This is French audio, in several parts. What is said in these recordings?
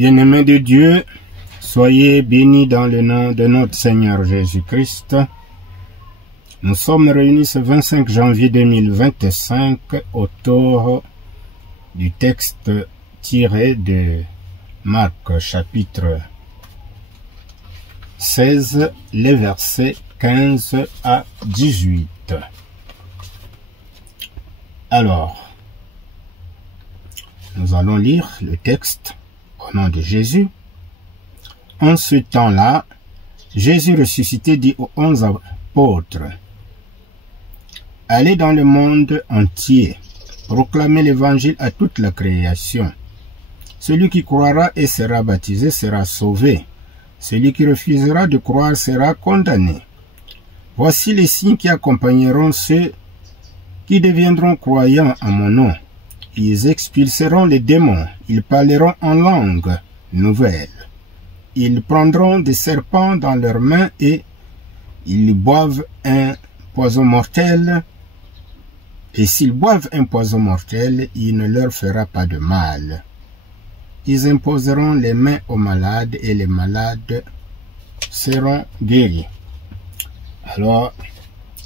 Bien-aimés de Dieu, soyez bénis dans le nom de notre Seigneur Jésus-Christ. Nous sommes réunis ce 25 janvier 2025 autour du texte tiré de Marc chapitre 16, les versets 15 à 18. Alors, nous allons lire le texte au nom de Jésus. En ce temps-là, Jésus ressuscité dit aux 11 apôtres: allez dans le monde entier, proclamez l'évangile à toute la création. Celui qui croira et sera baptisé sera sauvé. Celui qui refusera de croire sera condamné. Voici les signes qui accompagneront ceux qui deviendront croyants en mon nom. Ils expulseront les démons, ils parleront en langue nouvelle. Ils prendront des serpents dans leurs mains et ils boivent un poison mortel. Et s'ils boivent un poison mortel, il ne leur fera pas de mal. Ils imposeront les mains aux malades et les malades seront guéris. Alors,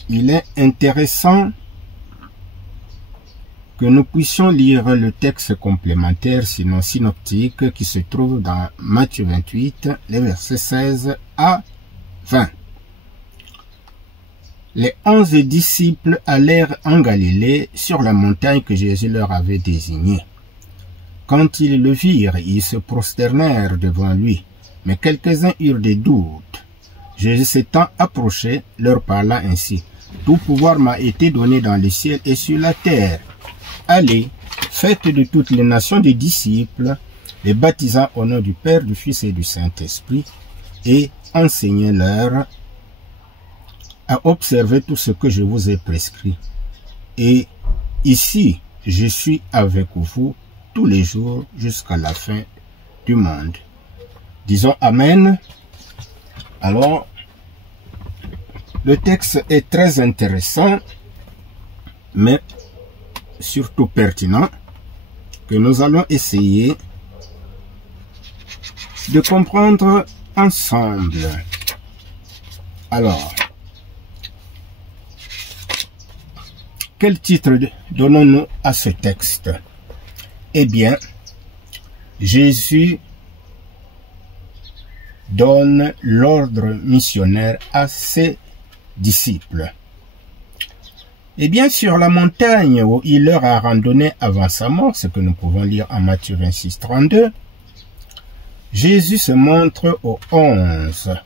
il est intéressant que nous puissions lire le texte complémentaire, sinon synoptique, qui se trouve dans Matthieu 28, les versets 16 à 20. Les 11 disciples allèrent en Galilée, sur la montagne que Jésus leur avait désignée. Quand ils le virent, ils se prosternèrent devant lui, mais quelques-uns eurent des doutes. Jésus s'étant approché, leur parla ainsi: tout pouvoir m'a été donné dans le ciel et sur la terre. Allez, faites de toutes les nations des disciples, les baptisant au nom du Père, du Fils et du Saint-Esprit, et enseignez-leur à observer tout ce que je vous ai prescrit. Et ici, je suis avec vous tous les jours jusqu'à la fin du monde. Disons Amen. Alors, le texte est très intéressant, mais surtout pertinent, que nous allons essayer de comprendre ensemble. Alors, quel titre donnons-nous à ce texte? Eh bien, Jésus donne l'ordre missionnaire à ses disciples. Et bien sur la montagne où il leur a randonné avant sa mort, ce que nous pouvons lire en Matthieu 26, 32, Jésus se montre aux 11.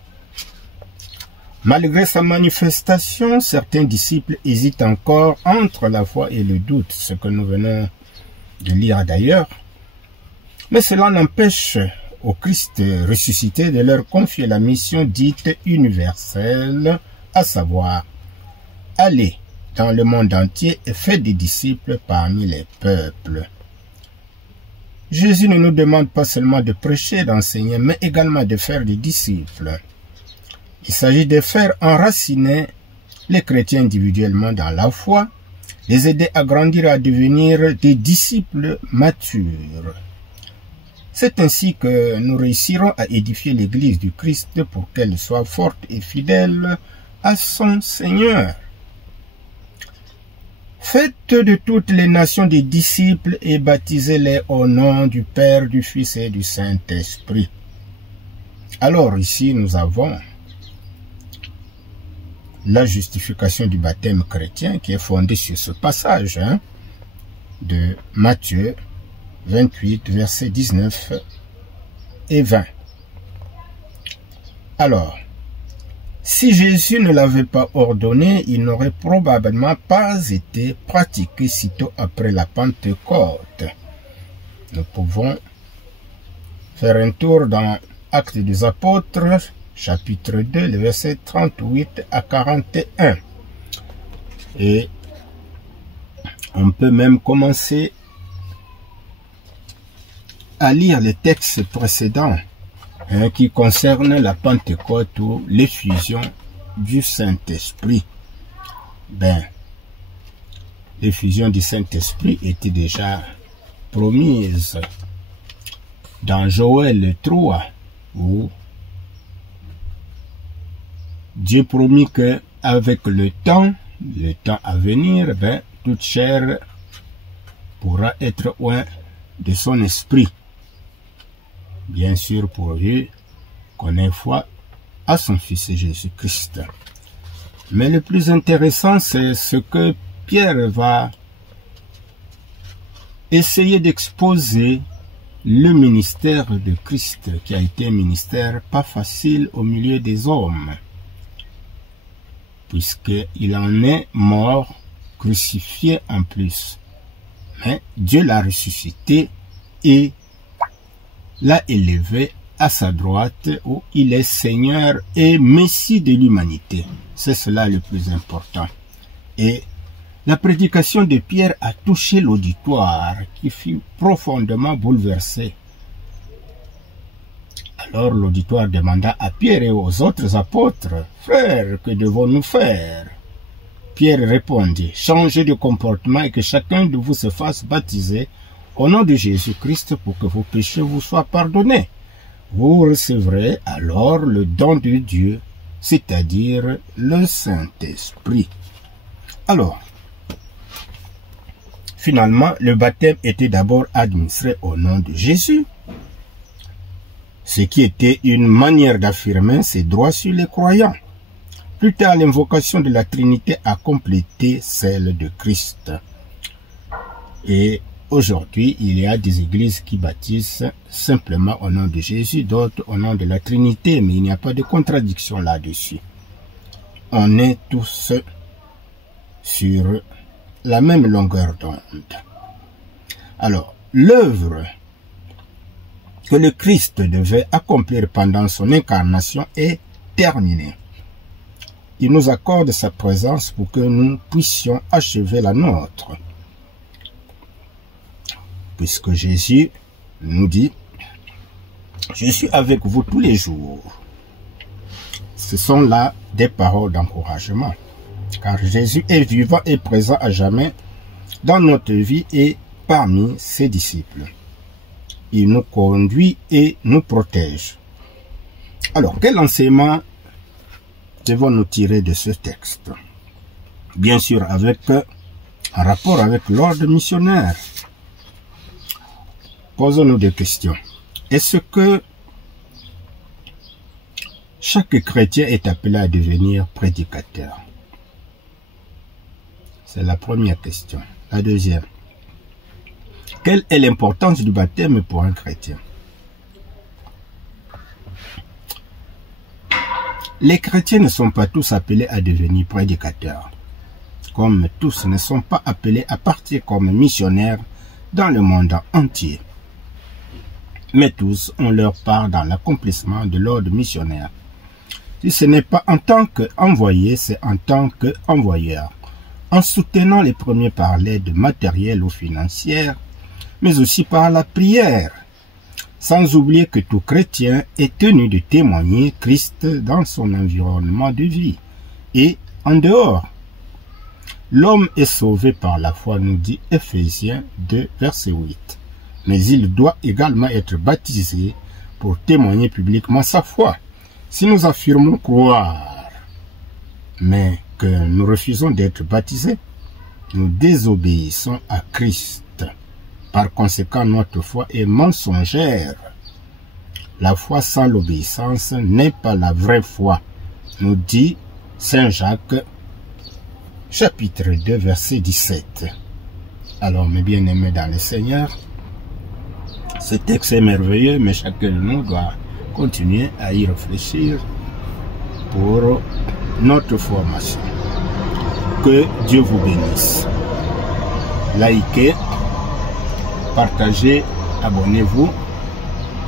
Malgré sa manifestation, certains disciples hésitent encore entre la foi et le doute, ce que nous venons de lire d'ailleurs. Mais cela n'empêche au Christ ressuscité de leur confier la mission dite universelle, à savoir: allez dans le monde entier et faites des disciples parmi les peuples. Jésus ne nous demande pas seulement de prêcher, d'enseigner, mais également de faire des disciples. Il s'agit de faire enraciner les chrétiens individuellement dans la foi, les aider à grandir, à devenir des disciples matures. C'est ainsi que nous réussirons à édifier l'Église du Christ pour qu'elle soit forte et fidèle à son Seigneur. Faites de toutes les nations des disciples et baptisez-les au nom du Père, du Fils et du Saint-Esprit. Alors ici nous avons la justification du baptême chrétien qui est fondée sur ce passage de Matthieu 28, versets 19 et 20. Alors, si Jésus ne l'avait pas ordonné, il n'aurait probablement pas été pratiqué sitôt après la Pentecôte. Nous pouvons faire un tour dans Actes des Apôtres, chapitre 2, les versets 38 à 41. Et on peut même commencer à lire les textes précédents qui concernent la Pentecôte ou l'effusion du Saint-Esprit. L'effusion du Saint-Esprit était déjà promise dans Joël 3, où Dieu promit que avec le temps à venir, toute chair pourra être oint de son esprit. Bien sûr, pourvu qu'on ait foi à son Fils Jésus-Christ. Mais le plus intéressant, c'est ce que Pierre va essayer d'exposer, le ministère de Christ, qui a été un ministère pas facile au milieu des hommes, puisqu'il en est mort, crucifié en plus. Mais Dieu l'a ressuscité et l'a élevé à sa droite, où il est Seigneur et Messie de l'humanité. C'est cela le plus important. Et la prédication de Pierre a touché l'auditoire, qui fut profondément bouleversé. Alors l'auditoire demanda à Pierre et aux autres apôtres, « Frères, que devons-nous faire ?» Pierre répondit, « Changez de comportement et que chacun de vous se fasse baptiser au nom de Jésus-Christ pour que vos péchés vous soient pardonnés. Vous recevrez alors le don de Dieu, c'est-à-dire le Saint-Esprit. » Alors, finalement, le baptême était d'abord administré au nom de Jésus, ce qui était une manière d'affirmer ses droits sur les croyants. Plus tard, l'invocation de la Trinité a complété celle de Christ. Et aujourd'hui, il y a des églises qui baptisent simplement au nom de Jésus, d'autres au nom de la Trinité, mais il n'y a pas de contradiction là-dessus. On est tous sur la même longueur d'onde. Alors, l'œuvre que le Christ devait accomplir pendant son incarnation est terminée. Il nous accorde sa présence pour que nous puissions achever la nôtre. Puisque Jésus nous dit, « Je suis avec vous tous les jours. » Ce sont là des paroles d'encouragement. Car Jésus est vivant et présent à jamais dans notre vie et parmi ses disciples. Il nous conduit et nous protège. Alors, quel enseignement devons-nous tirer de ce texte? Bien sûr, avec un rapport avec l'ordre missionnaire. Posons-nous des questions. Est-ce que chaque chrétien est appelé à devenir prédicateur? C'est la première question. La deuxième. Quelle est l'importance du baptême pour un chrétien? Les chrétiens ne sont pas tous appelés à devenir prédicateurs, comme tous ne sont pas appelés à partir comme missionnaires dans le monde entier. Mais tous ont leur part dans l'accomplissement de l'ordre missionnaire. Si ce n'est pas en tant qu'envoyé, c'est en tant qu'envoyeur, en soutenant les premiers par l'aide matérielle ou financière, mais aussi par la prière, sans oublier que tout chrétien est tenu de témoigner Christ dans son environnement de vie et en dehors. L'homme est sauvé par la foi, nous dit Éphésiens 2, verset 8. Mais il doit également être baptisé pour témoigner publiquement sa foi. Si nous affirmons croire, mais que nous refusons d'être baptisés, nous désobéissons à Christ. Par conséquent, notre foi est mensongère. La foi sans l'obéissance n'est pas la vraie foi, nous dit Saint Jacques, chapitre 2, verset 17. Alors, mes bien-aimés dans le Seigneur, ce texte est merveilleux, mais chacun de nous doit continuer à y réfléchir pour notre formation. Que Dieu vous bénisse. Likez, partagez, abonnez-vous,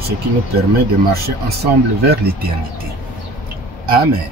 ce qui nous permet de marcher ensemble vers l'éternité. Amen.